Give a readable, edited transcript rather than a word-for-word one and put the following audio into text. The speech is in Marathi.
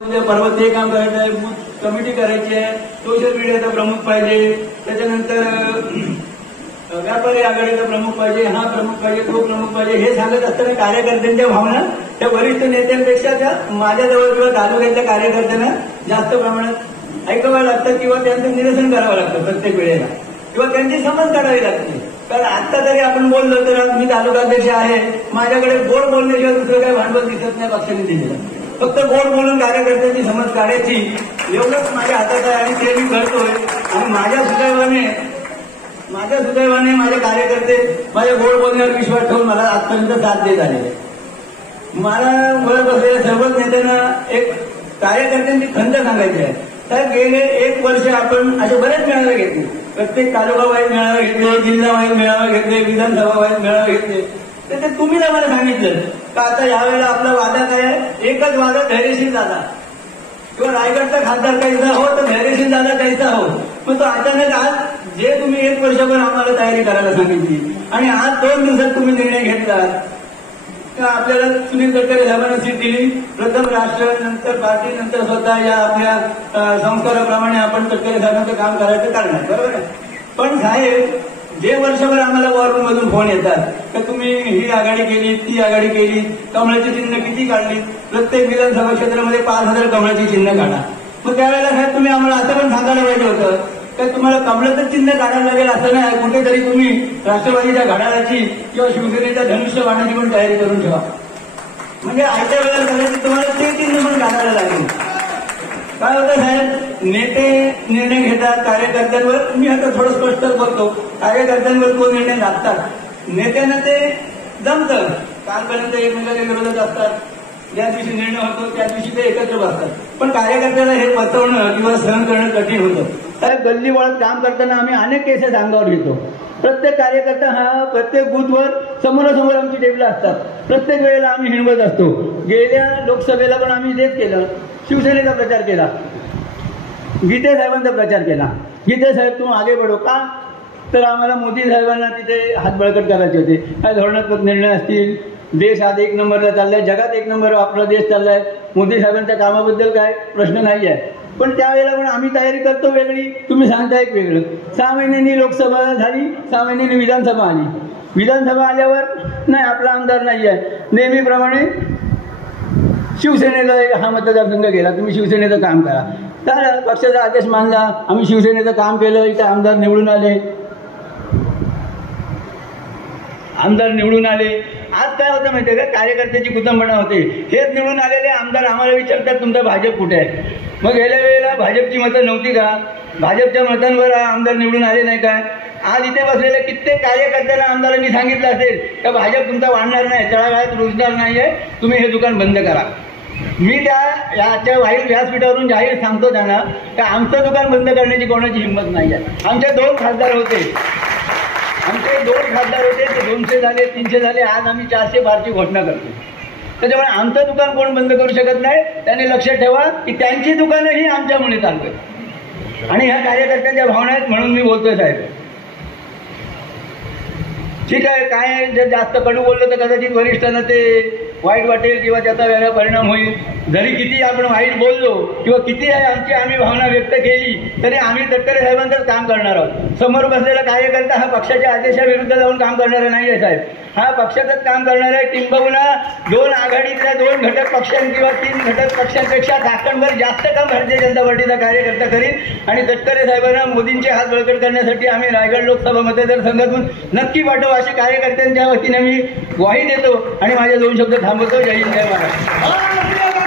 पर्वतीय काम करायचं आहे, कमिटी करायची आहे, सोशल मीडियाचा प्रमुख पाहिजे, त्याच्यानंतर व्यापारी आघाडीचा प्रमुख पाहिजे, हा प्रमुख पाहिजे, तो प्रमुख पाहिजे, हे सांगत असताना कार्यकर्त्यांच्या भावना त्या वरिष्ठ नेत्यांपेक्षा त्या माझ्याजवळ किंवा तालुक्यातल्या कार्यकर्त्यांना जास्त प्रमाणात ऐकावं लागतं किंवा त्यांचं निरसन करावं लागतं प्रत्येक वेळेला किंवा त्यांची समज काढावी लागते. कारण आता जरी आपण बोललो तर मी तालुकाध्यक्ष आहे, माझ्याकडे गोड बोलण्याशिवाय दुसरं काही भांडवल दिसत नाही पक्षाने दिलेलं. फक्त गोड बोलून कार्यकर्त्यांची समज काढायची एवढंच माझ्या हातात आहे आणि ते मी करतोय. आणि माझ्या सुदैवाने माझे कार्यकर्ते माझ्या गोड बोलण्यावर विश्वास ठेवून मला आजपर्यंत साथ देत आलेले. मला वळत असलेल्या सर्वच नेत्यांना एक कार्यकर्त्यांची खंत सांगायची आहे. तर गेले 1 वर्ष आपण असे बरेच मेळावे घेतले, प्रत्येक तालुका वाईज मेळावे घेतले, जिल्हा वाईज मेळावे घेतले, विधानसभा वाईज मेळावे घेतले. तर ते तुम्ही आम्हाला सांगितलं का आता यावेळेला आपला वादा काय आहे, एकच वादा धैर्यशील दादा किंवा रायगडचा खासदार काहीसा हो तर धैर्यशील दादा काहीसा हो. मग तो अचानक आज जे तुम्ही 1 वर्षभर आम्हाला तयारी करायला सांगितली आणि आज 2 दिवसात तुम्ही निर्णय घेतला का आपल्याला सुनील तटकरे साहेबांना सीट दिली. प्रथम राष्ट्र, नंतर पार्टी, नंतर स्वतः या आपल्या संस्काराप्रमाणे आपण तटकरे साहेबांचं काम करायचं करणार, बरोबर आहे. पण साहेब जे वर्षभर आम्हाला वॉर रूम मधून फोन येतात तर तुम्ही ही आघाडी केली, ती आघाडी केली, कमळाची चिन्ह किती काढली, प्रत्येक विधानसभा क्षेत्रामध्ये 5,000 कमळाची चिन्ह काढा. मग त्यावेळेला साहेब तुम्ही आम्हाला असं पण सांगायला पाहिजे होतं का तुम्हाला कमळाचं चिन्ह काढायला लागेल असं नाही, कुठेतरी तुम्ही राष्ट्रवादीच्या घड्याळाची किंवा शिवसेनेच्या धनुष्य बाणाची पण तयारी करून ठेवा. म्हणजे आयत्या वेळेला कदाचित तुम्हाला ते चिन्ह पण काढायला लागेल. काय होतं साहेब, नेते निर्णय घेतात कार्यकर्त्यांवर. मी आता थोडं स्पष्ट बोलतो, कार्यकर्त्यांवर तो निर्णय लागतात, नेत्यांना ते जमतं. कालपर्यंत एकमेकांच्या विरोधात असतात, ज्या दिवशी निर्णय होतो त्या दिवशी ते एकत्र बसतात. पण कार्यकर्त्यांना हे पचवणं किंवा सहन करणं कठीण होतं. साहेब गल्लीबोळात काम करताना आम्ही अनेक केसेस अंगावर घेतो. प्रत्येक कार्यकर्ता हा प्रत्येक बूथवर समोरासमोर आमची टेबलं असतात. प्रत्येक वेळेला आम्ही हिंडवत असतो. गेल्या लोकसभेला पण आम्ही तेच केलं. शिवसेनेचा प्रचार केला, गीते साहेबांचा प्रचार केला. गीते साहेब तुम आगे बढो का, तर आम्हाला मोदी साहेबांना तिथे हात बळकट करायचे होते. काय धोरणात्मक निर्णय असतील, देश आज 1 नंबरला चाललाय, जगात 1 नंबर आपला देश चाललाय, मोदी साहेबांच्या कामाबद्दल काय प्रश्न नाही आहे. पण त्यावेळेला पण आम्ही तयारी करतो वेगळी, तुम्ही सांगता एक वेगळं. 6 महिन्यांनी लोकसभा झाली, 6 महिन्यांनी विधानसभा आली. विधानसभा आल्यावर नाही आपला आमदार नाही आहे, नेहमीप्रमाणे शिवसेनेला हा मतदारसंघ गेला, तुम्ही शिवसेनेचं काम करा. तर पक्षाचा आदेश मानला, आम्ही शिवसेनेचं काम केलं, इथे आमदार निवडून आले. आज काय होतं माहितीये का, कार्यकर्त्याची कुटुंबणा होते. हेच निवडून आलेले आमदार आम्हाला विचारतात तुमचा भाजप कुठे आहे. मग गेल्या वेळेला भाजपची मतं नव्हती का, भाजपच्या मतांवर आमदार निवडून आले नाही काय. आज इथे बसलेल्या कित्येक कार्यकर्त्यांना आमदारांनी सांगितलं असेल का भाजप तुमचा वाढणार नाही, तळागाळात रुजणार नाहीये, तुम्ही हे दुकान बंद करा. मी याच्या व्यासपीठावरून जाहीर सांगतो त्यांना का आमचं दुकान बंद करण्याची कोणाची हिंमत नाही आहे. आमचे 2 खासदार होते, ते 200 झाले, 300 झाले, आज आम्ही 400 पारची घोषणा करतो. त्याच्यामुळे आमचं दुकान कोण बंद करू शकत नाही. त्यांनी लक्षात ठेवा की त्यांची दुकानं ही आमच्यामुळे चालतात आणि ह्या कार्यकर्त्यांच्या भावना आहेत म्हणून मी बोलतोय साहेब. ठीक आहे, काय जर जास्त कडू बोललं तर कदाचित वरिष्ठांना ते वाईट वाटेल किंवा त्याचा वेगळा परिणाम होईल. जरी किती आपण वाईट बोललो किंवा किती आम्ही भावना व्यक्त केली तरी आम्ही तटकरे साहेबांचंच काम करणार आहोत. समोर बसलेला कार्यकर्ता हा पक्षाच्या आदेशाविरुद्ध जाऊन काम करणारा नाही आहे साहेब, हा पक्षाचंच काम करणार आहे. किंबहुना 2 आघाडीतल्या 2 घटक पक्षां किंवा 3 घटक पक्षांपेक्षा झाकणभर जास्त काम भारतीय जनता पार्टीचा कार्यकर्ता करील. आणि तटकरे साहेबांना मोदींचे हात बळकट करण्यासाठी आम्ही रायगड लोकसभा मतदारसंघातून नक्की पाठवू अशी कार्यकर्त्यांच्या वतीने मी ग्वाही देतो आणि माझे 2 शब्द थांबवतो. जय हिंद, जय महाराष्ट्र.